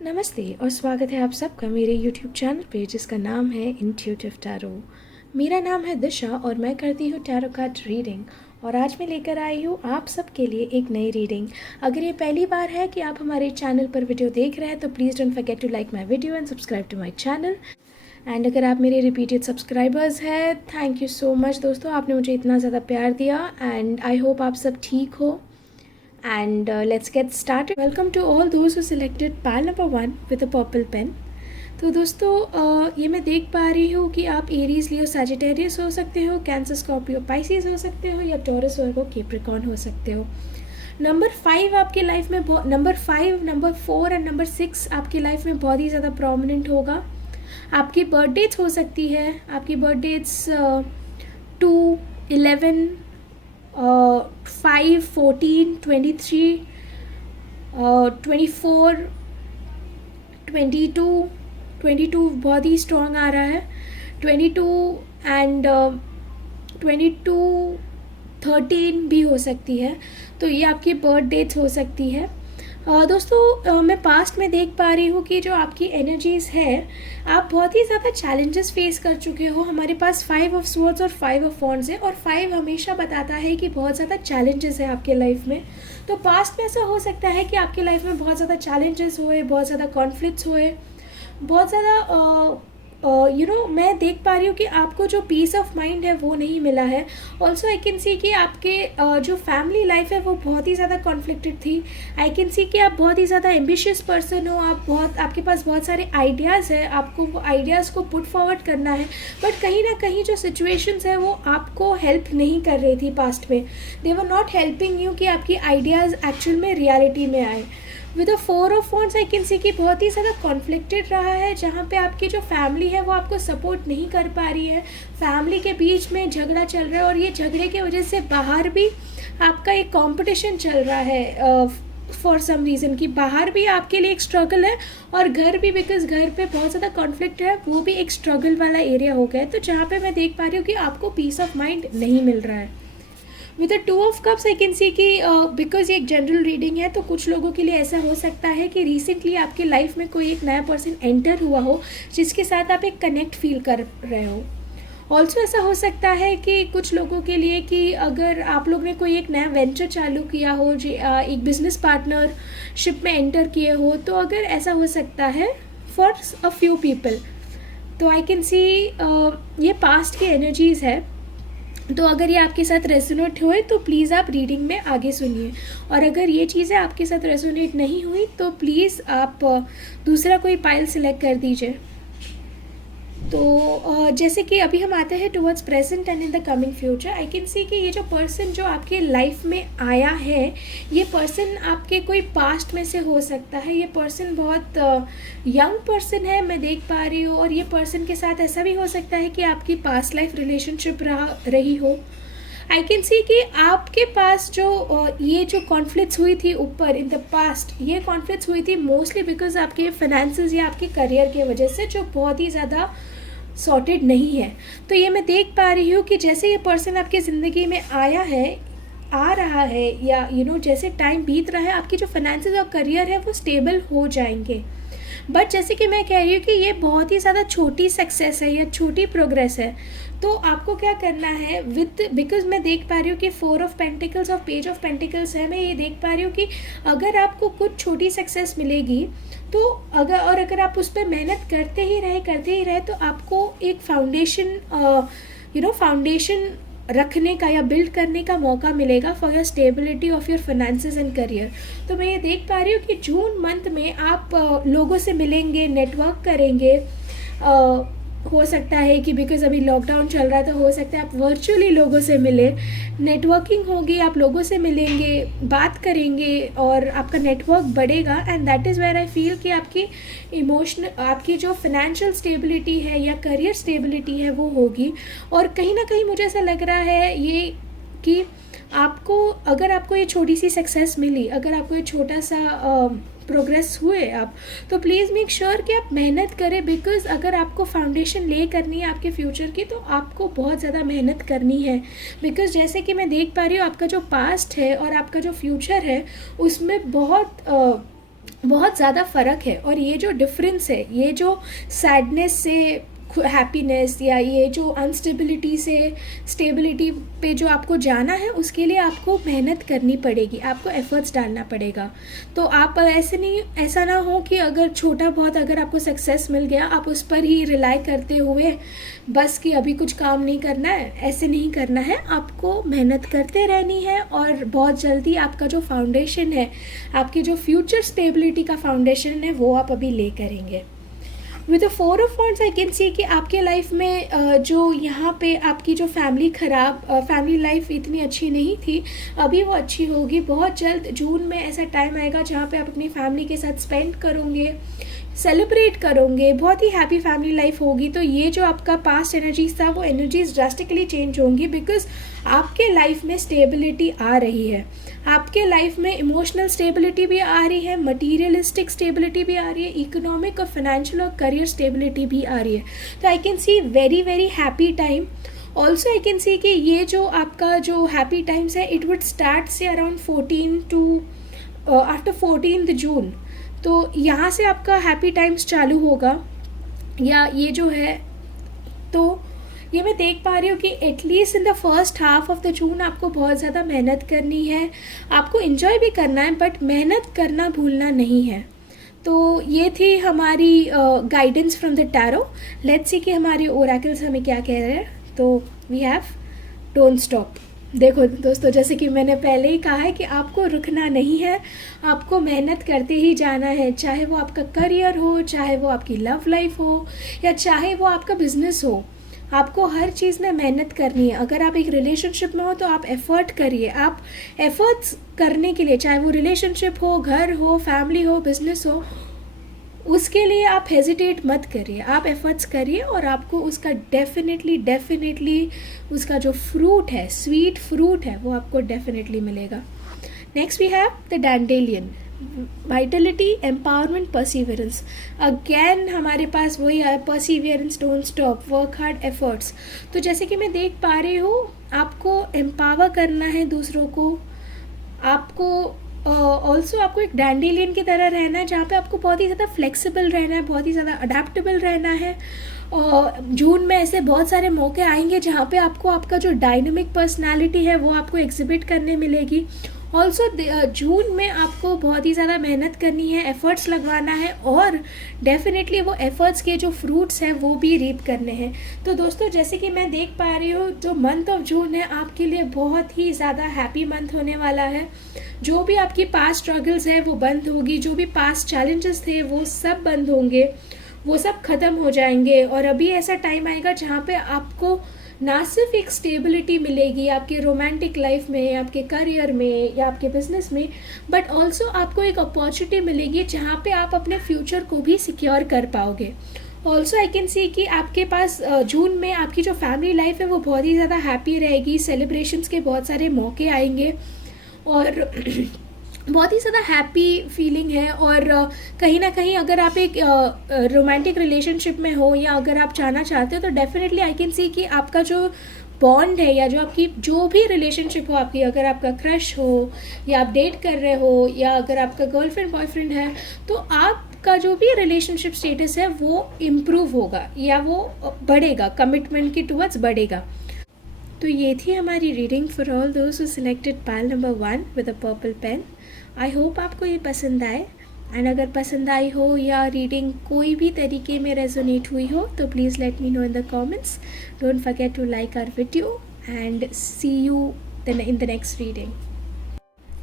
नमस्ते और स्वागत है आप सबका मेरे YouTube चैनल पे जिसका नाम है इंट्यूटिव टैरो। मेरा नाम है दिशा और मैं करती हूँ टैरो कार्ड रीडिंग। और आज मैं लेकर आई हूँ आप सबके लिए एक नई रीडिंग। अगर ये पहली बार है कि आप हमारे चैनल पर वीडियो देख रहे हैं तो please don't forget to like my video and subscribe to my channel. And अगर आप मेरे रिपीटेड सब्सक्राइबर्स हैं, थैंक यू सो मच दोस्तों, आपने मुझे इतना ज़्यादा प्यार दिया एंड आई होप आप सब ठीक हो। And let's get started. Welcome to all those who selected pile number 1 with a purple pen. तो दोस्तों ये मैं देख पा रही हूँ कि आप एरीज लियो सैजिटेरियस हो सकते हो, कैंसर स्कॉर्पियो पाइसिस हो सकते हो या टॉरस वर्गो कैप्रिकॉर्न हो सकते हो। नंबर 5 आपकी लाइफ में नंबर 5, नंबर 4 एंड नंबर 6 आपकी लाइफ में बहुत ही ज़्यादा प्रोमिनेंट होगा। आपकी बर्थ डेट्स हो सकती है, आपकी बर्थ डेट्स 2, 11, 5, 14, 23, 24, 22 बहुत ही स्ट्रॉन्ग आ रहा है, 22 एंड 22, 13 भी हो सकती है। तो ये आपकी बर्थ डेट्स हो सकती है। दोस्तों मैं पास्ट में देख पा रही हूँ कि जो आपकी एनर्जीज़ है, आप बहुत ही ज़्यादा चैलेंजेस फेस कर चुके हो। हमारे पास 5 ऑफ स्वॉर्ड्स और 5 ऑफ वॉन्ड्स है और 5 हमेशा बताता है कि बहुत ज़्यादा चैलेंजेस है आपके लाइफ में। तो पास्ट में ऐसा हो सकता है कि आपके लाइफ में बहुत ज़्यादा चैलेंजेस हुए, बहुत ज़्यादा कॉन्फ्लिक्ट्स हुए, बहुत ज़्यादा मैं देख पा रही हूँ कि आपको जो पीस ऑफ माइंड है वो नहीं मिला है। ऑल्सो आई कैन सी कि आपके जो फैमिली लाइफ है वो बहुत ही ज़्यादा कॉन्फ्लिक्टेड थी। आई कैन सी कि आप बहुत ही ज़्यादा एम्बिशियस पर्सन हो, आपके पास बहुत सारे आइडियाज़ है, आपको वो आइडियाज़ को पुट फॉरवर्ड करना है, बट कहीं ना कहीं जो सिचुएशंस है वो आपको हेल्प नहीं कर रही थी पास्ट में। दे वर नॉट हेल्पिंग यू कि आपकी आइडियाज़ एक्चुअल में रियलिटी में आए। With a 4 of wands I can see कि बहुत ही ज़्यादा कॉन्फ्लिक्टेड रहा है, जहाँ पे आपकी जो फैमिली है वो आपको सपोर्ट नहीं कर पा रही है। फैमिली के बीच में झगड़ा चल रहा है और ये झगड़े की वजह से बाहर भी आपका एक कंपटीशन चल रहा है फॉर सम रीज़न, कि बाहर भी आपके लिए एक स्ट्रगल है और घर भी, बिकॉज घर पे बहुत ज़्यादा कॉन्फ्लिक्ट है, वो भी एक स्ट्रगल वाला एरिया हो गया है। तो जहाँ पे मैं देख पा रही हूँ कि आपको पीस ऑफ माइंड नहीं मिल रहा है। With the 2 of cups I can see कि बिकॉज ये एक जनरल रीडिंग है तो कुछ लोगों के लिए ऐसा हो सकता है कि रिसेंटली आपके लाइफ में कोई एक नया पर्सन एंटर हुआ हो जिसके साथ आप एक कनेक्ट फील कर रहे हो। ऑल्सो ऐसा हो सकता है कि कुछ लोगों के लिए कि अगर आप लोग ने कोई एक नया वेंचर चालू किया हो, एक बिजनेस पार्टनरशिप में एंटर किए हो, तो अगर ऐसा हो सकता है फॉर अ फ्यू पीपल। तो आई कैन सी ये पास्ट की एनर्जीज़ है। तो अगर ये आपके साथ रेजोनेट हुए तो प्लीज़ आप रीडिंग में आगे सुनिए, और अगर ये चीज़ें आपके साथ रेजोनेट नहीं हुई तो प्लीज़ आप दूसरा कोई पाइल सिलेक्ट कर दीजिए। तो जैसे कि अभी हम आते हैं towards present and in the coming future, I can see कि ये जो पर्सन जो आपके लाइफ में आया है, ये पर्सन आपके कोई पास्ट में से हो सकता है। ये पर्सन बहुत यंग पर्सन है, मैं देख पा रही हूँ, और ये पर्सन के साथ ऐसा भी हो सकता है कि आपकी पास्ट लाइफ रिलेशनशिप रही हो। आई कैन सी कि आपके पास जो ये जो कॉन्फ्लिक्ट्स हुई थी ऊपर इन द पास्ट, ये कॉन्फ्लिक्ट्स हुई थी मोस्टली बिकॉज आपके फाइनेंसेस या आपके करियर की वजह से, जो बहुत ही ज़्यादा सॉर्टेड नहीं है। तो ये मैं देख पा रही हूँ कि जैसे ये पर्सन आपकी ज़िंदगी में आ रहा है या जैसे टाइम बीत रहा है, आपकी जो फाइनेंसेस और करियर है वो स्टेबल हो जाएंगे। बट जैसे कि मैं कह रही हूँ कि ये बहुत ही ज़्यादा छोटी सक्सेस है या छोटी प्रोग्रेस है। तो आपको क्या करना है बिकॉज मैं देख पा रही हूँ कि 4 ऑफ पेंटिकल्स और पेज ऑफ पेंटिकल्स है, मैं ये देख पा रही हूँ कि अगर आपको कुछ छोटी सक्सेस मिलेगी तो अगर आप उस पर मेहनत करते ही रहे तो आपको एक फाउंडेशन रखने का या बिल्ड करने का मौका मिलेगा for your stability of your finances and career. तो मैं ये देख पा रही हूँ कि जून मंथ में आप लोगों से मिलेंगे, नेटवर्क करेंगे। हो सकता है कि बिकॉज अभी लॉकडाउन चल रहा है तो हो सकता है आप वर्चुअली लोगों से मिले, नेटवर्किंग होगी, आप लोगों से मिलेंगे, बात करेंगे और आपका नेटवर्क बढ़ेगा। And that is where I feel कि आपकी जो फाइनेंशियल स्टेबिलिटी है या करियर स्टेबिलिटी है वो होगी। और कहीं ना कहीं मुझे ऐसा लग रहा है ये कि अगर आपको ये छोटी सी सक्सेस मिली, अगर आपको ये छोटा सा प्रोग्रेस हुए आप, तो प्लीज़ मेक श्योर कि आप मेहनत करें, बिकॉज अगर आपको फाउंडेशन ले करनी है आपके फ्यूचर की तो आपको बहुत ज़्यादा मेहनत करनी है। बिकॉज जैसे कि मैं देख पा रही हूँ आपका जो पास्ट है और आपका जो फ्यूचर है उसमें बहुत बहुत ज़्यादा फ़र्क है। और ये जो डिफरेंस है, ये जो सैडनेस से हैप्पीनेस, या ये जो अनस्टेबिलिटी से स्टेबिलिटी पे जो आपको जाना है, उसके लिए आपको मेहनत करनी पड़ेगी, आपको एफर्ट्स डालना पड़ेगा। तो आप ऐसे नहीं, ऐसा ना हो कि अगर छोटा बहुत अगर आपको सक्सेस मिल गया, आप उस पर ही रिलाई करते हुए बस कि अभी कुछ काम नहीं करना है, ऐसे नहीं करना है। आपको मेहनत करते रहनी है, और बहुत जल्दी आपका जो फाउंडेशन है, आपकी जो फ्यूचर स्टेबिलिटी का फाउंडेशन है, वो आप अभी ले करेंगे। With the 4 of wands I can see कि आपके लाइफ में जो यहाँ पे आपकी जो फैमिली लाइफ इतनी अच्छी नहीं थी, अभी वो अच्छी होगी। बहुत जल्द जून में ऐसा टाइम आएगा जहाँ पे आप अपनी फैमिली के साथ स्पेंड करोगे, सेलिब्रेट करोगे, बहुत ही हैप्पी फैमिली लाइफ होगी। तो ये जो आपका पास्ट एनर्जीज था, वो एनर्जीज ड्रास्टिकली चेंज होंगी, बिकॉज आपके लाइफ में स्टेबिलिटी आ रही है, आपके लाइफ में इमोशनल स्टेबिलिटी भी आ रही है, मटीरियलिस्टिक स्टेबिलिटी भी आ रही है, इकोनॉमिक और फाइनेंशियल और करियर स्टेबिलिटी भी आ रही है। तो आई can C very very happy time. Also I can see कि ये जो आपका जो हैप्पी टाइम्स है, इट वुड स्टार्ट से अराउंड 14 टू आफ्टर 14 जून। तो यहाँ से आपका हैप्पी टाइम्स चालू होगा, या ये जो है, तो ये मैं देख पा रही हूँ कि at least in the first half of the June आपको बहुत ज़्यादा मेहनत करनी है, आपको इन्जॉय भी करना है, बट मेहनत करना भूलना नहीं है। तो ये थी हमारी guidance from the tarot. Let's see कि हमारे ओरेकल्स हमें क्या कह रहे हैं। तो वी हैव डोंट स्टॉप। देखो दोस्तों, जैसे कि मैंने पहले ही कहा है कि आपको रुकना नहीं है, आपको मेहनत करते ही जाना है, चाहे वो आपका करियर हो, चाहे वो आपकी लव लाइफ हो, या चाहे वो आपका बिजनेस हो। आपको हर चीज़ में मेहनत करनी है। अगर आप एक रिलेशनशिप में हो तो आप एफर्ट करिए, आप एफर्ट्स करने के लिए, चाहे वो रिलेशनशिप हो, घर हो, फैमिली हो, बिजनेस हो, उसके लिए आप हेजिटेट मत करिए, आप एफर्ट्स करिए, और आपको उसका डेफिनेटली उसका जो फ्रूट है, स्वीट फ्रूट है, वो आपको डेफिनेटली मिलेगा। Next we have the dandelion, vitality, empowerment, perseverance. Again हमारे पास वही है, perseverance, don't stop, work hard, efforts. तो जैसे कि मैं देख पा रही हूँ, आपको एम्पावर करना है दूसरों को, आपको ऑल्सो आपको एक डैंडेलियन की तरह रहना है, जहाँ पे आपको बहुत ही ज़्यादा फ्लेक्सिबल रहना है, बहुत ही ज़्यादा अडेप्टेबल रहना है। और जून में ऐसे बहुत सारे मौके आएंगे जहाँ पे आपको आपका जो डायनेमिक पर्सनालिटी है, वो आपको एग्जिबिट करने मिलेगी। ऑल्सो जून में आपको बहुत ही ज़्यादा मेहनत करनी है, एफर्ट्स लगवाना है, और डेफिनेटली वो एफर्ट्स के जो फ्रूट्स हैं वो भी रीप करने हैं। तो दोस्तों, जैसे कि मैं देख पा रही हूँ, जो मंथ ऑफ जून है आपके लिए बहुत ही ज़्यादा हैप्पी मंथ होने वाला है। जो भी आपकी पास्ट स्ट्रगल्स है वो बंद होगी, जो भी पास्ट चैलेंजेस थे वो सब बंद होंगे, वो सब ख़त्म हो जाएंगे। और अभी ऐसा टाइम आएगा जहाँ पे आपको ना सिर्फ एक स्टेबिलिटी मिलेगी आपके रोमांटिक लाइफ में, आपके करियर में, या आपके बिजनेस में, बट ऑल्सो आपको एक अपॉर्चुनिटी मिलेगी जहाँ पे आप अपने फ्यूचर को भी सिक्योर कर पाओगे। ऑल्सो आई कैन सी कि आपके पास जून में आपकी जो फैमिली लाइफ है वो बहुत ही ज़्यादा हैप्पी रहेगी, सेलिब्रेशंस के बहुत सारे मौके आएंगे, और बहुत ही ज़्यादा हैप्पी फीलिंग है। और कहीं ना कहीं अगर आप एक रोमांटिक रिलेशनशिप में हो, या अगर आप जाना चाहते हो, तो डेफिनेटली आई कैन सी कि आपका जो बॉन्ड है, या जो आपकी जो भी रिलेशनशिप हो आपकी, अगर आपका क्रश हो, या आप डेट कर रहे हो, या अगर आपका गर्लफ्रेंड बॉयफ्रेंड है, तो आपका जो भी रिलेशनशिप स्टेटस है वो इम्प्रूव होगा, या वो बढ़ेगा, कमिटमेंट की टुवर्ड्स बढ़ेगा। तो ये थी हमारी रीडिंग फॉर ऑल दोस्त who selected pile number 1 with a purple pen. I hope आपको ये पसंद आए, एंड अगर पसंद आई हो या रीडिंग कोई भी तरीके में रेजोनेट हुई हो, तो please let me know in the comments. Don't forget to like our video, and see you in the next reading.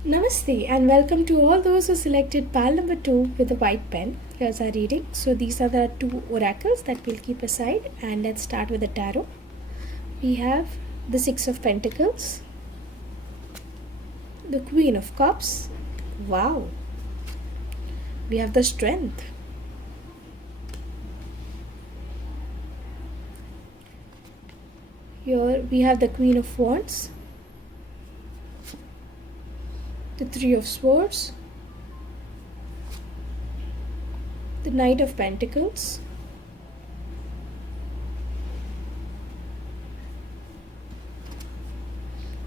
Namaste and welcome to all those who selected pile number 2 with a white pen. Here's our reading. So these are the 2 oracles that we'll keep aside, and let's start with the tarot. We have the 6 of Pentacles, the Queen of Cups. Wow. We have the Strength. Here we have the Queen of Wands, the 3 of Swords, the Knight of Pentacles,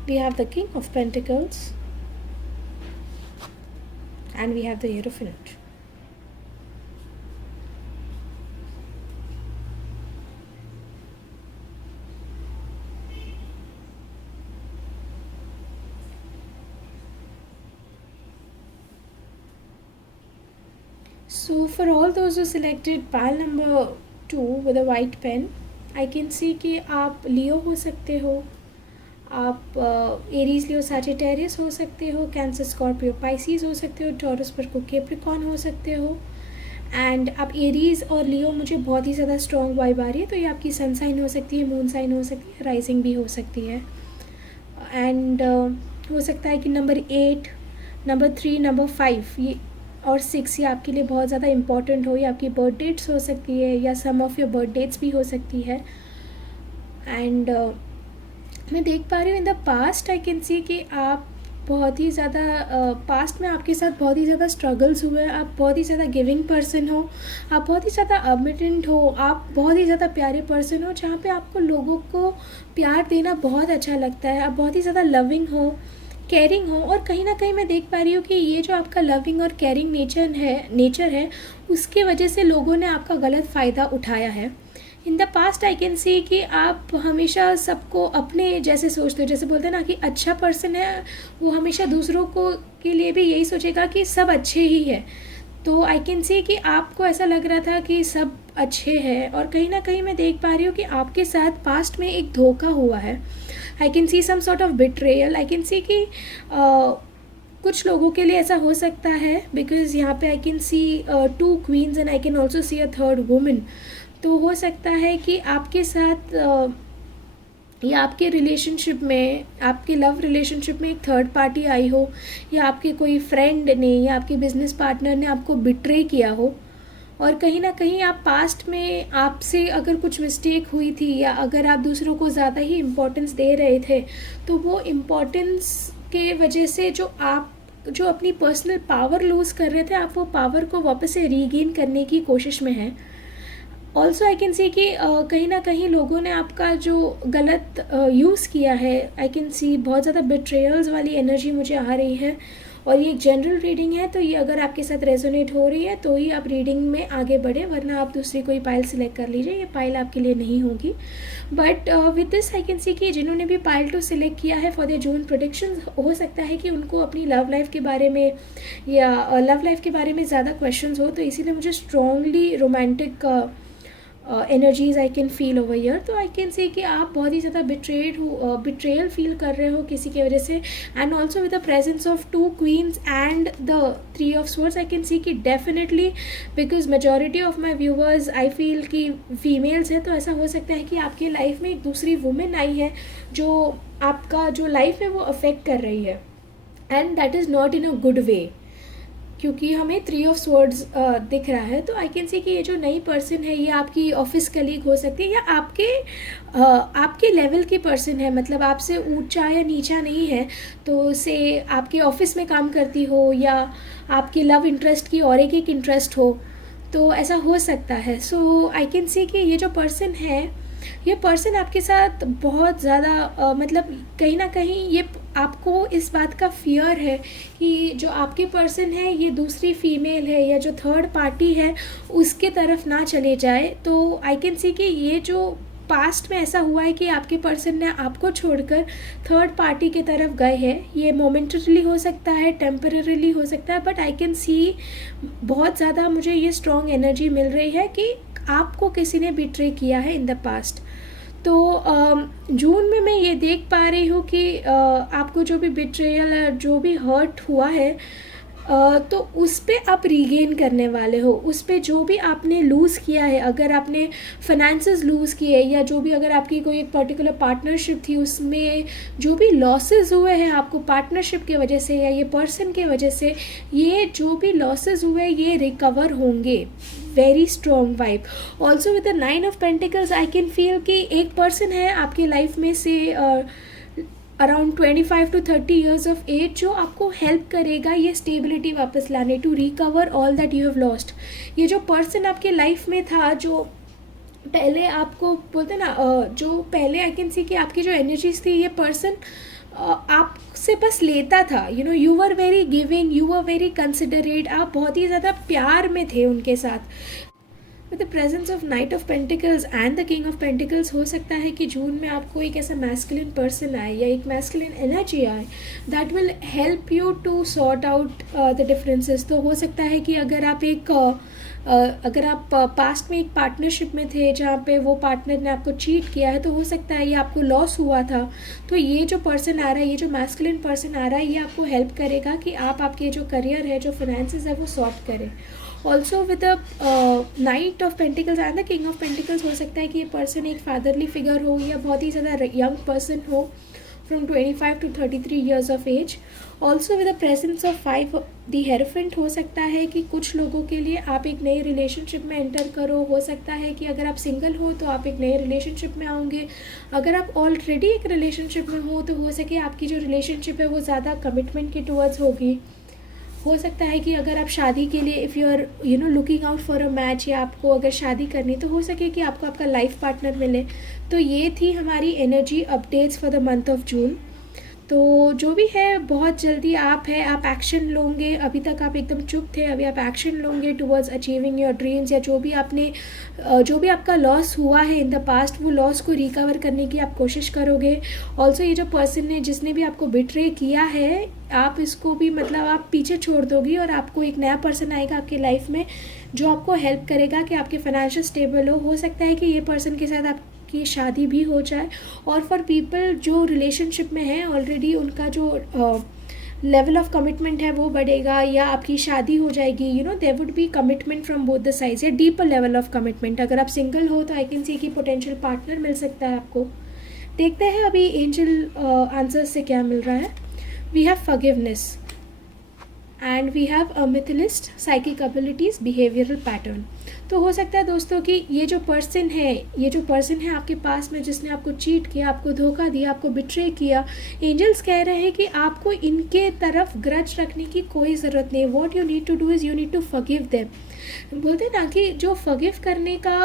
we have the King of Pentacles, and we have the Hierophant. So for all those who selected pile number 2 with a white pen, I can see कि आप लियो हो सकते हो, आप Aries Leo Sagittarius हो सकते हो, cancer Scorpio Pisces हो सकते हो, टॉरस वर्गो कैप्रिकॉर्न हो सकते हो। एंड आप एरीज और लियो मुझे बहुत ही ज़्यादा स्ट्रॉन्ग वाइब आ रही है, तो ये आपकी सन साइन हो सकती है, मून साइन हो सकती है, राइजिंग भी हो सकती है। एंड हो सकता है कि नंबर 8, नंबर 3, नंबर 5 ये और 6 ये आपके लिए बहुत ज़्यादा इंपॉर्टेंट हो, या आपकी बर्थ डेट्स हो सकती है, या सम ऑफ योर बर्थ डेट्स भी हो सकती है। एंड मैं देख पा रही हूँ in the past I can see कि आप बहुत ही ज़्यादा पास्ट में आपके साथ बहुत ही ज़्यादा स्ट्रगल्स हुए, आप बहुत ही ज़्यादा गिविंग पर्सन हो, आप बहुत ही ज़्यादा अबंडेंट हो, आप बहुत ही ज़्यादा प्यारे पर्सन हो, जहाँ पे आपको लोगों को प्यार देना बहुत अच्छा लगता है, आप बहुत ही ज़्यादा लविंग हो, केयरिंग हो। और कहीं ना कहीं मैं देख पा रही हूँ कि ये जो आपका लविंग और केयरिंग नेचर है उसके वजह से लोगों ने आपका गलत फ़ायदा उठाया है। In the past I can see कि आप हमेशा सबको अपने जैसे सोचते हो, जैसे बोलते हैं ना कि अच्छा पर्सन है वो हमेशा दूसरों को के लिए भी यही सोचेगा कि सब अच्छे ही है। तो आई कैन सी कि आपको ऐसा लग रहा था कि सब अच्छे हैं, और कहीं ना कहीं मैं देख पा रही हूँ कि आपके साथ पास्ट में एक धोखा हुआ है। I can see some sort of betrayal. I can see कि कुछ लोगों के लिए ऐसा हो सकता है, बिकॉज यहाँ पे आई can C 2 queens and I can also see a 3rd women. तो हो सकता है कि आपके साथ या आपके रिलेशनशिप में, आपके लव रिलेशनशिप में एक 3rd पार्टी आई हो, या आपके कोई फ्रेंड ने या आपके बिजनेस पार्टनर ने आपको बिट्रे किया हो। और कहीं ना कहीं आप पास्ट में आपसे अगर कुछ मिस्टेक हुई थी, या अगर आप दूसरों को ज़्यादा ही इम्पोर्टेंस दे रहे थे, तो वो इम्पोर्टेंस के वजह से जो अपनी पर्सनल पावर लूज़ कर रहे थे, आप वो पावर को वापस से रीगेन करने की कोशिश में हैं। ऑल्सो आई कैन सी कि कहीं ना कहीं लोगों ने आपका जो गलत यूज़ किया है। आई कैन सी बहुत ज़्यादा बिट्रेयल्स वाली एनर्जी मुझे आ रही है, और ये एक जनरल रीडिंग है, तो ये अगर आपके साथ रेजोनेट हो रही है तो ही आप रीडिंग में आगे बढ़े, वरना आप दूसरी कोई पाइल सिलेक्ट कर लीजिए, ये पाइल आपके लिए नहीं होगी। But with this I can see कि जिन्होंने भी पाइल 2 सिलेक्ट किया है फॉर द जून प्रोडिक्शन, हो सकता है कि उनको अपनी लव लाइफ के बारे में या लव लाइफ के बारे में ज़्यादा क्वेश्चंस हो, तो इसीलिए मुझे strongly romantic energies I can feel over year. तो आई कैन से कि आप बहुत ही ज़्यादा बिट्रेयल फील कर रहे हो किसी की वजह से। And also with the presence of 2 queens and the 3 of swords, I can see कि definitely, because majority of my viewers I feel कि फीमेल्स हैं, तो ऐसा हो सकता है कि आपकी लाइफ में एक दूसरी वुमेन आई है जो आपका जो लाइफ है वो अफेक्ट कर रही है, and that is not in a good way, क्योंकि हमें 3 ऑफ स्वॉर्ड्स दिख रहा है। तो आई कैन सी कि ये जो नई पर्सन है ये आपकी ऑफिस कलीग हो सकती है, या आपके लेवल की पर्सन है, मतलब आपसे ऊंचा या नीचा नहीं है, तो से आपके ऑफिस में काम करती हो, या आपके लव इंटरेस्ट की और एक इंटरेस्ट हो, तो ऐसा हो सकता है। सो आई कैन सी कि ये जो पर्सन है, ये पर्सन आपके साथ बहुत ज़्यादा मतलब कहीं ना कहीं ये आपको इस बात का फियर है कि जो आपके पर्सन है ये दूसरी फीमेल है, या जो 3rd पार्टी है उसके तरफ ना चले जाए। तो आई कैन सी कि ये जो पास्ट में ऐसा हुआ है कि आपके पर्सन ने आपको छोड़कर 3rd पार्टी की तरफ गए हैं, ये मोमेंटरीली हो सकता है, टेम्पररीली हो सकता है, बट आई कैन सी बहुत ज़्यादा मुझे ये स्ट्रॉन्ग एनर्जी मिल रही है कि आपको किसी ने बिट्रे किया है इन द पास्ट। तो जून में मैं ये देख पा रही हूँ कि आपको जो भी बिट्रेयल, जो भी हर्ट हुआ है, तो उस पर आप रीगेन करने वाले हो, उस पर जो भी आपने लूज़ किया है, अगर आपने फाइनेंसेस लूज़ किए, या जो भी अगर आपकी कोई एक पर्टिकुलर पार्टनरशिप थी उसमें जो भी लॉसेस हुए हैं आपको पार्टनरशिप की वजह से या ये पर्सन की वजह से, ये जो भी लॉसेस हुए ये रिकवर होंगे। Very strong vibe. Also with the 9 of pentacles I can feel कि एक पर्सन है आपकी लाइफ में से around 25 to 30 years of age, जो आपको हेल्प करेगा ये स्टेबिलिटी वापस लाने, to recover all that you have lost. ये जो पर्सन आपके लाइफ में था, जो पहले आपको बोलते ना जो पहले आई कैन सी कि आपकी जो एनर्जीज थी, ये पर्सन आपसे बस लेता था, you were very giving, you were very considerate, आप बहुत ही ज़्यादा प्यार में थे उनके साथ। With the presence of night of pentacles and the king of pentacles, हो सकता है कि जून में आपको एक ऐसा मैस्कुलिन पर्सन आए या एक मैस्कुलिन एनर्जी आए that will help you to sort out the differences. तो हो सकता है कि अगर आप पास्ट में एक पार्टनरशिप में थे जहाँ पे वो पार्टनर ने आपको चीट किया है, तो हो सकता है ये आपको लॉस हुआ था, तो ये जो पर्सन आ रहा है, ये जो मैस्कुलिन पर्सन आ रहा है, ये आपको हेल्प करेगा कि आप आपके जो करियर है, जो फाइनेंसेस है, वो सॉर्ट करें। Also with the night of pentacles and the king of pentacles, हो सकता है कि ये पर्सन एक फादरली फिगर हो या बहुत ही ज़्यादा यंग पर्सन हो from 25 to 33 years of age. Also with the presence of 5 the Hierophant, हो सकता है कि कुछ लोगों के लिए आप एक नए रिलेशनशिप में एंटर करो। हो सकता है कि अगर आप सिंगल हो तो आप एक नए रिलेशनशिप में आओगे। अगर आप ऑलरेडी एक रिलेशनशिप में हो सके आपकी जो रिलेशनशिप है वो ज़्यादा कमिटमेंट के टुवर्ड्स होगी। हो सकता है कि अगर आप शादी के लिए if you are looking out for a match, या आपको अगर शादी करनी, तो हो सके कि आपको आपका लाइफ पार्टनर मिले। तो ये थी हमारी energy updates for the month of June. तो जो भी है बहुत जल्दी आप एक्शन लोगे। अभी तक आप एकदम चुप थे, अभी आप एक्शन लोगे टुवर्ड्स अचीविंग योर ड्रीम्स, या जो भी आपका लॉस हुआ है इन द पास्ट, वो लॉस को रिकवर करने की आप कोशिश करोगे। ऑल्सो ये जो पर्सन ने जिसने भी आपको बिट्रे किया है, आप इसको भी आप पीछे छोड़ दोगी और आपको एक नया पर्सन आएगा आपकी लाइफ में जो आपको हेल्प करेगा कि आपके फाइनेंशियल स्टेबल हो सकता है कि ये पर्सन के साथ की शादी भी हो जाए। और फॉर पीपल जो रिलेशनशिप में है ऑलरेडी, उनका जो लेवल ऑफ कमिटमेंट है वो बढ़ेगा, या आपकी शादी हो जाएगी। There would be commitment from both the sides, या डीपर लेवल ऑफ कमिटमेंट। अगर आप सिंगल हो तो आई कैन सी कि पोटेंशियल पार्टनर मिल सकता है आपको। देखते हैं अभी एंजल आंसर से क्या मिल रहा है। We have forgiveness and we have a मिथलिस्ट, साइकिक एबिलिटीज़, बिहेवियरल पैटर्न। तो हो सकता है दोस्तों कि ये जो पर्सन है आपके पास में, जिसने आपको चीट किया, आपको धोखा दिया, आपको बिट्रे किया, एंजल्स कह रहे हैं कि आपको इनके तरफ ग्रज रखने की कोई ज़रूरत नहीं। What you need to do is you need to forgive them. बोलते हैं ना कि जो फॉरगिव करने का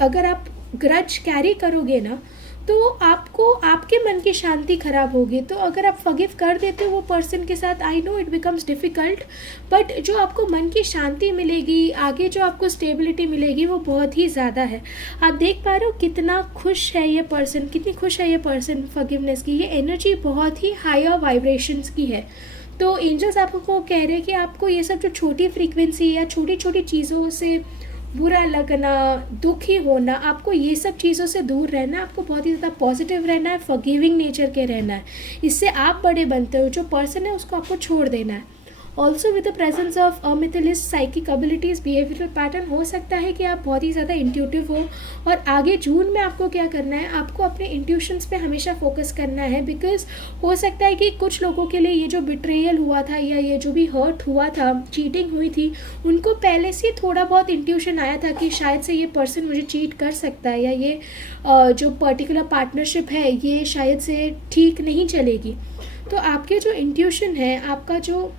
अगर आप ग्रज कैरी करोगे ना, तो आपको आपके मन की शांति खराब होगी। तो अगर आप फॉरगिव कर देते हो वो पर्सन के साथ, I know it becomes difficult, but जो आपको मन की शांति मिलेगी, आगे जो आपको स्टेबिलिटी मिलेगी, वो बहुत ही ज़्यादा है। आप देख पा रहे हो कितना खुश है ये पर्सन, कितनी खुश है ये पर्सन फॉरगिवनेस की। ये एनर्जी बहुत ही हायर वाइब्रेशंस की है। तो एंजल्स आपको कह रहे हैं कि आपको ये सब जो छोटी फ्रीक्वेंसी या छोटी छोटी चीज़ों से बुरा लगना, दुखी होना, आपको ये सब चीज़ों से दूर रहना, आपको बहुत ही ज़्यादा पॉजिटिव रहना है, फॉरगिविंग नेचर के रहना है। इससे आप बड़े बनते हो। जो पर्सन है उसको आपको छोड़ देना है। Also with the presence of मिथलिस्ट, साइकिक एबिलिटीज़, बिहेवियरल पैटर्न, हो सकता है कि आप बहुत ही ज़्यादा इंट्यूटिव हो। और आगे जून में आपको क्या करना है, आपको अपने इंट्यूशंस पे हमेशा फोकस करना है। बिकॉज हो सकता है कि कुछ लोगों के लिए ये जो बिट्रेयल हुआ था, या ये जो भी हर्ट हुआ था, चीटिंग हुई थी, उनको पहले से थोड़ा बहुत इंट्यूशन आया था कि शायद से ये पर्सन मुझे चीट कर सकता है, या ये जो पर्टिकुलर पार्टनरशिप है ये शायद से ठीक नहीं चलेगी। तो आपके जो इंट्यूशन है, आपका जो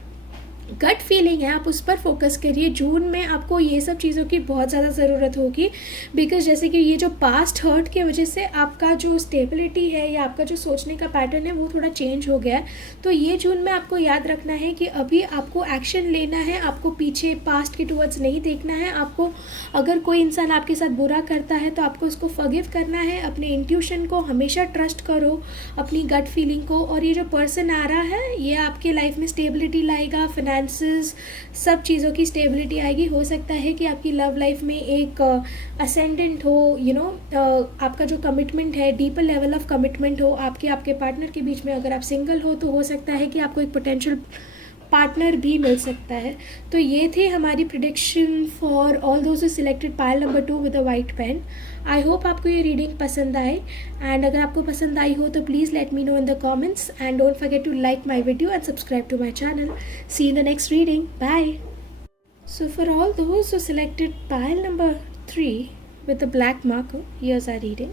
गट फीलिंग है, आप उस पर फोकस करिए। जून में आपको ये सब चीज़ों की बहुत ज़्यादा ज़रूरत होगी। बिकॉज जैसे कि ये जो पास्ट हर्ट की वजह से आपका जो स्टेबिलिटी है या आपका जो सोचने का पैटर्न है वो थोड़ा चेंज हो गया है। तो ये जून में आपको याद रखना है कि अभी आपको एक्शन लेना है, आपको पीछे पास्ट के टुवर्ड्स नहीं देखना है। आपको अगर कोई इंसान आपके साथ बुरा करता है तो आपको उसको फॉरगिव करना है। अपने इंट्यूशन को हमेशा ट्रस्ट करो, अपनी गट फीलिंग को। और ये जो पर्सन आ रहा है ये आपके लाइफ में स्टेबिलिटी लाएगा, सब चीज़ों की स्टेबिलिटी आएगी। हो सकता है कि आपकी लव लाइफ में एक असेंडेंट हो, आपका जो कमिटमेंट है, डीपर लेवल ऑफ कमिटमेंट हो आपके पार्टनर के बीच में। अगर आप सिंगल हो तो हो सकता है कि आपको एक पोटेंशियल पार्टनर भी मिल सकता है। तो ये थे हमारी prediction for all those who selected pile number 2 with a white pen. I hope आपको ये रीडिंग पसंद आए, एंड अगर आपको पसंद आई हो तो please let me know in the comments, and don't forget to like my video and subscribe to my channel. See you in the next reading, bye. So for all those who selected pile number 3 with the black marker, here's our reading.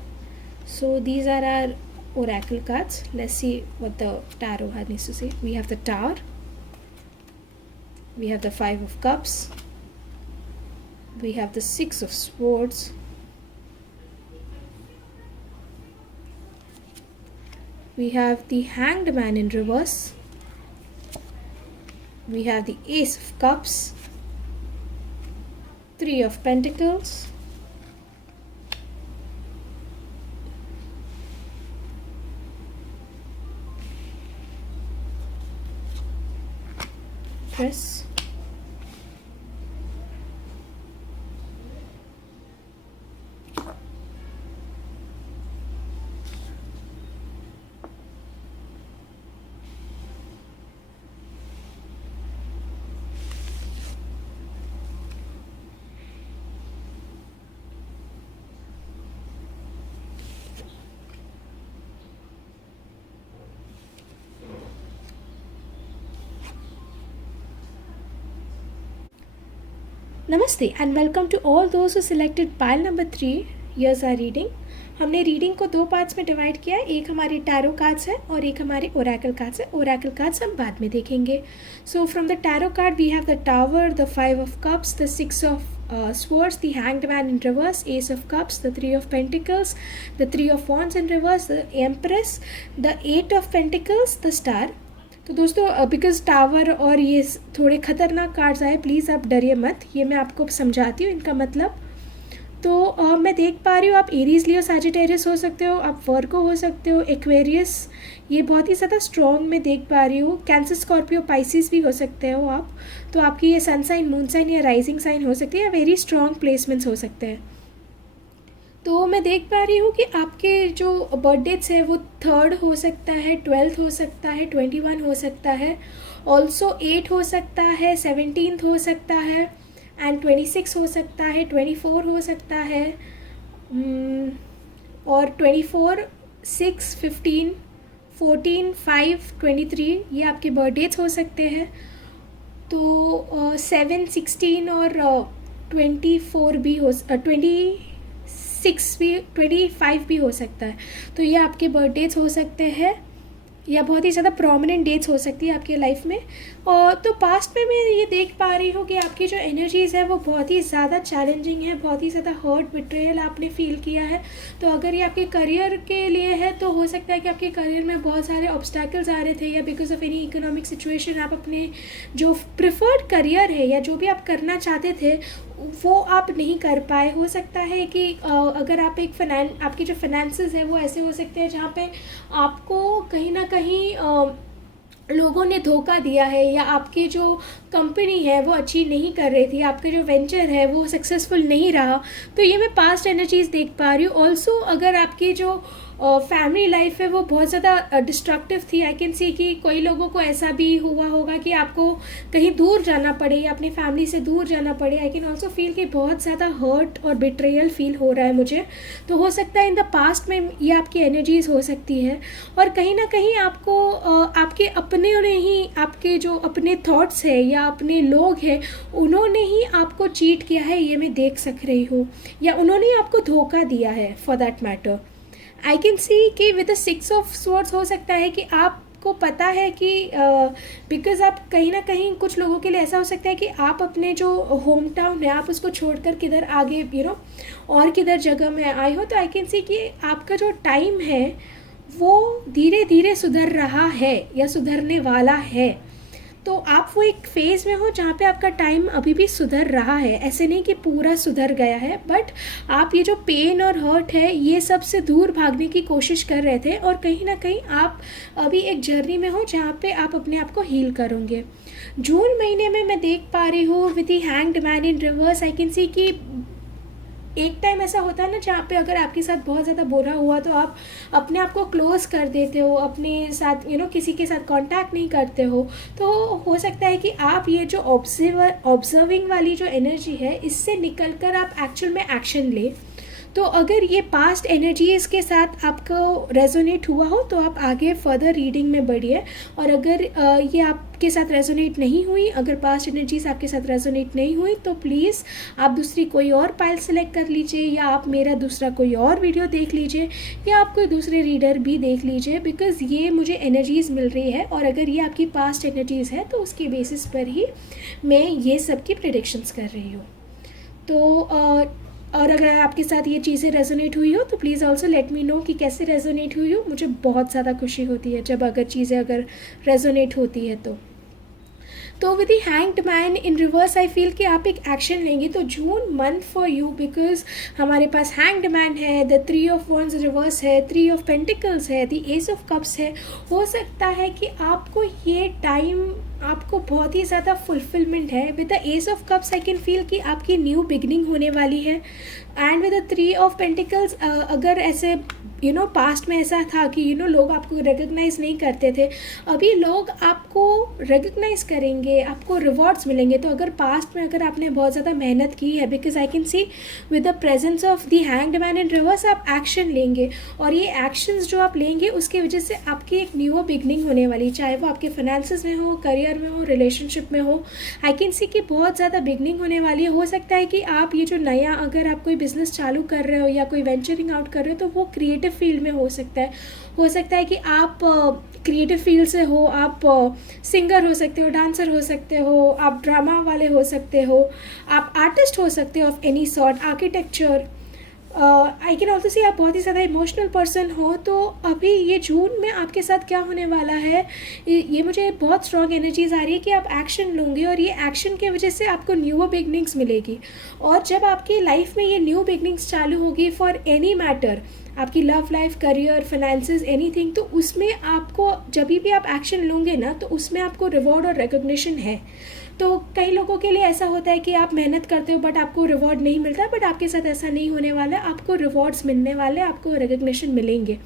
So these are our oracle cards. Let's see what the tarot has to say. We have the Tower, we have the 5 of Cups, we have the 6 of Swords, we have the Hanged Man in reverse, we have the Ace of Cups, Three of Pentacles, Press, नमस्ते and welcome to all those who selected pile number 3 here's our reading. हमने reading को 2 parts में divide किया है, एक हमारे tarot cards है और एक हमारे ओरेकल कार्ड्स है। ओरेकल कार्ड्स हम बाद में देखेंगे। So from the tarot card we have the tower, the 5 of cups, the 6 of swords, the hanged man in reverse, ace of cups, the 3 of pentacles, the 3 of wands in reverse, the empress, the 8 of pentacles, the star। तो दोस्तों because tower और ये थोड़े ख़तरनाक cards आए, please आप डरिए मत, ये मैं आपको समझाती हूँ इनका मतलब। तो मैं देख पा रही हूँ आप एरीज लियो सैजिटेरियस हो सकते हो, आप वर्गो हो सकते हो, एक्वेरियस, ये बहुत ही ज़्यादा स्ट्रॉन्ग मैं देख पा रही हूँ। कैंसर, स्कॉर्पियो, पाइसिस भी हो सकते हो आप। तो आपकी ये सन साइन, मून साइन या राइजिंग साइन हो सकती है, या वेरी स्ट्रॉन्ग प्लेसमेंट्स हो सकते हैं। तो मैं देख पा रही हूँ कि आपके जो बर्थडेट्स है वो 3rd हो सकता है, 12th हो सकता है, 21 हो सकता है, ऑल्सो 8 हो सकता है, 17th हो सकता है, एंड 26 हो सकता है, 24 हो सकता है, और 24, 6, 15, 14, 5, 23 ये आपके बर्थडेट्स हो सकते हैं। तो 7, 16 और 24 भी हो 26 भी, 25 भी हो सकता है। तो ये आपके बर्थडेज हो सकते हैं, या बहुत ही ज़्यादा प्रोमिनेंट डेट्स हो सकती है आपकी लाइफ में। और तो पास्ट में मैं ये देख पा रही हूँ कि आपकी जो एनर्जीज़ है वो बहुत ही ज़्यादा चैलेंजिंग है, बहुत ही ज़्यादा हर्ट, बिट्रेयल आपने फील किया है। तो अगर ये आपके करियर के लिए है तो हो सकता है कि आपके करियर में बहुत सारे ऑब्स्टैकल्स आ रहे थे, या because of any economic situation आप अपने जो प्रिफर्ड करियर है या जो भी आप करना चाहते थे वो आप नहीं कर पाए। हो सकता है कि अगर आप आपके जो फाइनेंसेस है वो ऐसे हो सकते हैं जहाँ पे आपको कहीं ना कहीं लोगों ने धोखा दिया है, या आपकी जो कंपनी है वो अच्छी नहीं कर रही थी, आपका जो वेंचर है वो सक्सेसफुल नहीं रहा। तो ये मैं पास्ट एनर्जीज देख पा रही हूँ। ऑल्सो अगर आपकी जो फैमिली लाइफ है वो बहुत ज़्यादा डिस्ट्रक्टिव थी, आई कैन सी कि कोई लोगों को ऐसा भी हुआ होगा कि आपको कहीं दूर जाना पड़े या अपनी फैमिली से दूर जाना पड़े। आई कैन ऑल्सो फील कि बहुत ज़्यादा हर्ट और बिट्रेयल फील हो रहा है मुझे। तो हो सकता है इन द पास्ट में ये आपकी एनर्जीज हो सकती है, और कहीं ना कहीं आपको आपके अपने ने ही, आपके जो अपने थॉट्स है या अपने लोग हैं उन्होंने ही आपको चीट किया है, ये मैं देख सक रही हूँ, या उन्होंने आपको धोखा दिया है for that matter. I can see कि विद द 6 ऑफ स्वॉर्ड्स हो सकता है कि आपको पता है कि बिकॉज आप कहीं ना कहीं, कुछ लोगों के लिए ऐसा हो सकता है कि आप अपने जो होम टाउन है आप उसको छोड़कर किधर आगे और किधर जगह में आए हो। तो आई कैन सी कि आपका जो टाइम है वो धीरे धीरे सुधर रहा है या सुधरने वाला है। तो आप वो एक फेज़ में हो जहाँ पे आपका टाइम अभी भी सुधर रहा है, ऐसे नहीं कि पूरा सुधर गया है, बट आप ये जो पेन और हर्ट है ये सब से दूर भागने की कोशिश कर रहे थे, और कहीं ना कहीं आप अभी एक जर्नी में हो जहाँ पे आप अपने आप को हील करोगे। जून महीने में मैं देख पा रही हूँ with the hanged man in reverse, I can see कि एक टाइम ऐसा होता है ना जहाँ पे अगर आपके साथ बहुत ज़्यादा बुरा हुआ तो आप अपने आप को क्लोज कर देते हो, अपने साथ किसी के साथ कांटेक्ट नहीं करते हो। तो हो सकता है कि आप ये जो ऑब्जर्विंग वाली जो एनर्जी है इससे निकल कर आप एक्चुअल में एक्शन ले। तो अगर ये पास्ट एनर्जीज़ के साथ आपको रेजोनेट हुआ हो तो आप आगे फर्दर रीडिंग में बढ़िए, और अगर ये आपके साथ रेजोनेट नहीं हुई, अगर पास्ट एनर्जीज़ आपके साथ रेजोनेट नहीं हुई तो प्लीज़ आप दूसरी कोई और पाइल सेलेक्ट कर लीजिए, या आप मेरा दूसरा कोई और वीडियो देख लीजिए, या आप कोई दूसरे रीडर भी देख लीजिए, बिकॉज़ ये मुझे एनर्जीज़ मिल रही है, और अगर ये आपकी पास्ट एनर्जीज़ है तो उसके बेसिस पर ही मैं ये सब की प्रेडिक्शंस कर रही हूँ। तो और अगर आपके साथ ये चीज़ें रेजोनेट हुई हो तो please also let me no कि कैसे रेजोनेट हुई हो। मुझे बहुत ज़्यादा खुशी होती है जब चीज़ें अगर रेजोनेट होती है तो। तो with the hanged man in reverse I feel कि आप एक एक्शन लेंगे तो June month for you, because हमारे पास हैंग्ड मैन है, द 3 ऑफ वॉन्ड्स रिवर्स है, 3 ऑफ पेंटिकल्स है, द एस ऑफ कप्स है। हो सकता है कि आपको ये टाइम आपको बहुत ही ज़्यादा फुलफिलमेंट है। With the ace of cups I can feel कि आपकी न्यू बिगनिंग होने वाली है। And with the 3 of pentacles, अगर ऐसे पास्ट में ऐसा था कि लोग आपको रिकग्नाइज़ नहीं करते थे, अभी लोग आपको रिकग्नाइज़ करेंगे, आपको रिवॉर्ड्स मिलेंगे। तो अगर पास्ट में अगर आपने बहुत ज़्यादा मेहनत की है, because I can C with the presence of the hanged man in reverse आप एक्शन लेंगे, और ये एक्शंस जो आप लेंगे उसकी वजह से आपकी एक न्यू बिगनिंग होने वाली, चाहे वो आपके फाइनेंसेस में हो, करियर में हो, रिलेशनशिप में हो। आई कैन सी कि बहुत ज़्यादा बिगनिंग होने वाली है। हो सकता है कि आप ये जो नया, अगर आप कोई बिजनेस चालू कर रहे हो या कोई वेंचरिंग आउट कर रहे हो, तो वो क्रिएटिव फील्ड में हो सकता है। हो सकता है कि आप क्रिएटिव फील्ड से हो, आप सिंगर हो सकते हो, डांसर हो सकते हो, आप ड्रामा वाले हो सकते हो, आप आर्टिस्ट हो सकते हो of any sort, architecture. I can also see आप बहुत ही ज़्यादा इमोशनल पर्सन हो। तो अभी ये जून में आपके साथ क्या होने वाला है, ये मुझे बहुत स्ट्रॉन्ग एनर्जीज आ रही है कि आप एक्शन लोगे, और ये एक्शन की वजह से आपको न्यू बिगनिंग्स मिलेगी। और जब आपकी लाइफ में ये न्यू बिगनिंग्स चालू होगी फॉर एनी मैटर, आपकी love life, career, finances, anything, तो उसमें आपको जब भी आप एक्शन लोगे ना, तो उसमें आपको रिवॉर्ड और रिकग्निशन है। तो कई लोगों के लिए ऐसा होता है कि आप मेहनत करते हो बट आपको रिवॉर्ड नहीं मिलता, बट आपके साथ ऐसा नहीं होने वाला, आपको रिवॉर्ड्स मिलने वाले, आपको रिकग्निशन मिलेंगे।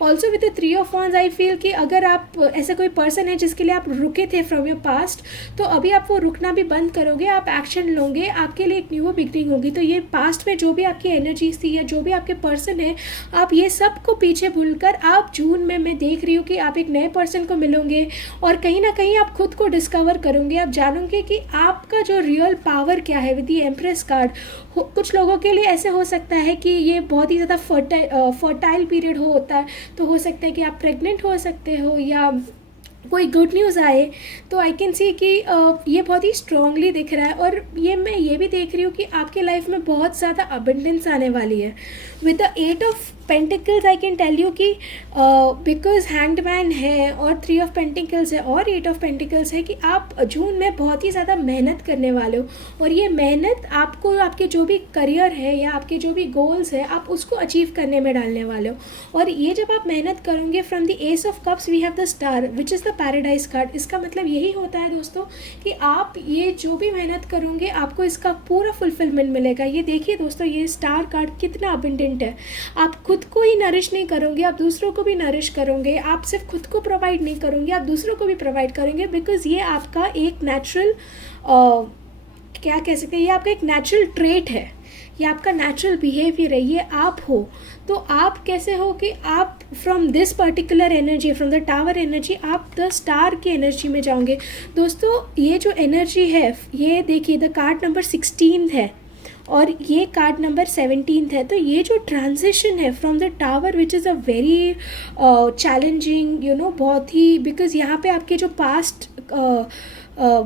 Also with the 3 of wands I feel कि अगर आप ऐसा कोई पर्सन है जिसके लिए आप रुके थे फ्रॉम योर पास्ट, तो अभी आप वो रुकना भी बंद करोगे, आप एक्शन लोगे, आपके लिए एक न्यू बिगनिंग होगी। तो ये पास्ट में जो भी आपकी एनर्जीज थी या जो भी आपके पर्सन है, आप ये सब को पीछे भूलकर आप जून में, मैं देख रही हूँ कि आप एक नए पर्सन को मिलोगे, और कहीं ना कहीं आप खुद को डिस्कवर करोगे। आप जानोगे कि आपका जो रियल पावर क्या है। विद द एम्प्रेस कार्ड, कुछ लोगों के लिए ऐसे हो सकता है कि ये बहुत ही ज़्यादा फर्टाइल पीरियड होता है, तो हो सकता है कि आप प्रेग्नेंट हो सकते हो या कोई गुड न्यूज़ आए। तो आई कैन सी कि ये बहुत ही स्ट्रांगली दिख रहा है। और मैं ये भी देख रही हूँ कि आपके लाइफ में बहुत ज़्यादा अबंडेंस आने वाली है। With the 8 of pentacles I can tell you कि बिकॉज हैंग्ड मैन है और 3 ऑफ पेंटिकल्स है और 8 ऑफ पेंटिकल्स है, कि आप जून में बहुत ही ज़्यादा मेहनत करने वाले हो, और ये मेहनत आपको आपके जो भी करियर है या आपके जो भी गोल्स है, आप उसको अचीव करने में डालने वाले हो। और ये जब आप मेहनत करोगे, from the ace of cups we have the star which is the paradise card. इसका मतलब यही होता है दोस्तों कि आप ये जो भी मेहनत करोगे, आपको इसका पूरा फुलफिलमेंट मिलेगा। ये देखिए दोस्तों, ये स्टार कार्ड कितना अबंडेंट है। आप खुद को ही नरिश नहीं करोगे, आप दूसरों को भी नरिश करोगे। आप सिर्फ खुद को प्रोवाइड नहीं करोगे, आप दूसरों को भी प्रोवाइड करेंगे, बिकॉज ये आपका एक नेचुरल क्या कह सकते हैं, ये आपका एक नेचुरल ट्रेट है, ये आपका नेचुरल बिहेवियर है, ये आप हो। तो आप कैसे हो कि आप from this particular energy, from the tower energy, आप द स्टार की एनर्जी में जाओगे। दोस्तों ये जो एनर्जी है, ये देखिए द कार्ड नंबर 16 है और ये कार्ड नंबर 17 है। तो ये जो ट्रांजिशन है from the tower which is a very challenging, बहुत ही, बिकॉज यहाँ पे आपके जो पास्ट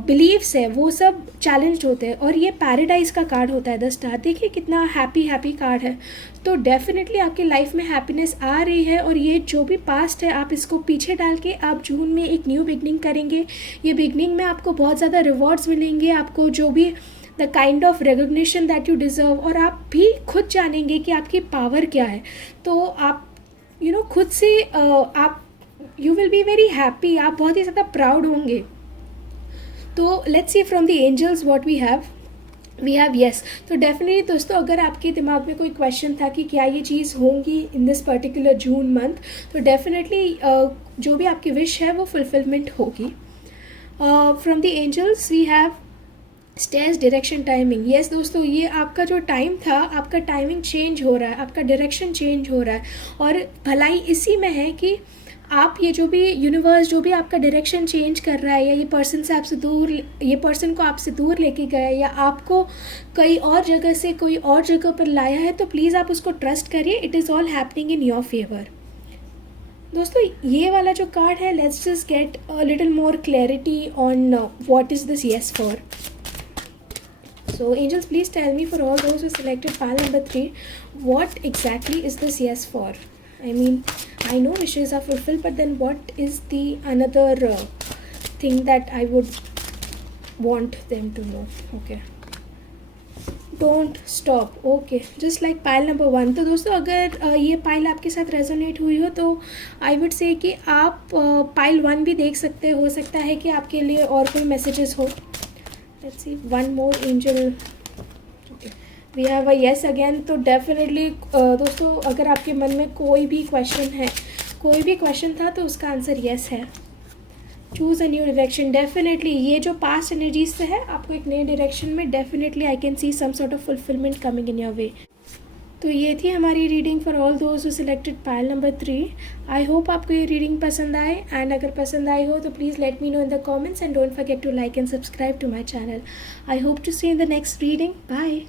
बिलीव्स है वो सब चैलेंज होते हैं। और ये पैराडाइज का कार्ड होता है द स्टार। देखिए कितना हैप्पी कार्ड है। तो डेफिनेटली आपकी लाइफ में हैप्पीनेस आ रही है, और ये जो भी पास्ट है आप इसको पीछे डाल के आप जून में एक न्यू बिगनिंग करेंगे। ये बिगनिंग में आपको बहुत ज़्यादा रिवॉर्ड्स मिलेंगे, आपको जो भी the kind of recognition that you deserve, और आप भी खुद जानेंगे कि आपकी पावर क्या है। तो आप खुद से आप you will be very happy, आप बहुत ही ज़्यादा प्राउड होंगे। तो let's see from the angels what we have yes. तो डेफिनेटली दोस्तों, अगर आपके दिमाग में कोई क्वेश्चन था कि क्या ये चीज़ होंगी in this particular June month, तो डेफिनेटली जो भी आपकी विश है वो फुलफिलमेंट होगी। From the angels we have stairs direction timing. Yes दोस्तों, ये आपका जो टाइम था, आपका टाइमिंग चेंज हो रहा है, आपका डायरेक्शन चेंज हो रहा है, और भलाई इसी में है कि आप ये जो भी यूनिवर्स जो भी आपका डायरेक्शन चेंज कर रहा है, या ये पर्सन से आपसे दूर, ये पर्सन को आपसे दूर लेके गया या आपको कई और जगह से कोई और जगह पर लाया है, तो प्लीज़ आप उसको ट्रस्ट करिए। It is all happening in your favour. दोस्तों ये वाला जो कार्ड है, let's just get a little more clarity on what is this yes for. So angels, please tell me, for all those who selected pile number 3, what exactly is this yes for? I mean, I know wishes are fulfilled, but then what is the another thing that I would want them to know. Okay. Don't stop. Okay, just like pile number 1. तो दोस्तों अगर ये pile आपके साथ resonate हुई हो तो I would say कि आप पाइल 1 भी देख सकते हो सकता है कि आपके लिए और कोई मैसेजेस हो. Let's see, one more angel. We have a yes again. तो डेफिनेटली दोस्तों अगर आपके मन में कोई भी क्वेश्चन था तो उसका आंसर येस है. Choose a new direction. Definitely ये जो पास्ट एनर्जीज से है आपको एक नए डायरेक्शन में definitely I can see some sort of fulfilment coming in your way. तो ये थी हमारी reading for all those who selected pile number 3. I hope आपको ये रीडिंग पसंद आए, एंड अगर पसंद आई हो तो please let me know in the comments and don't forget to like and subscribe to my channel. I hope to see in the next reading. Bye.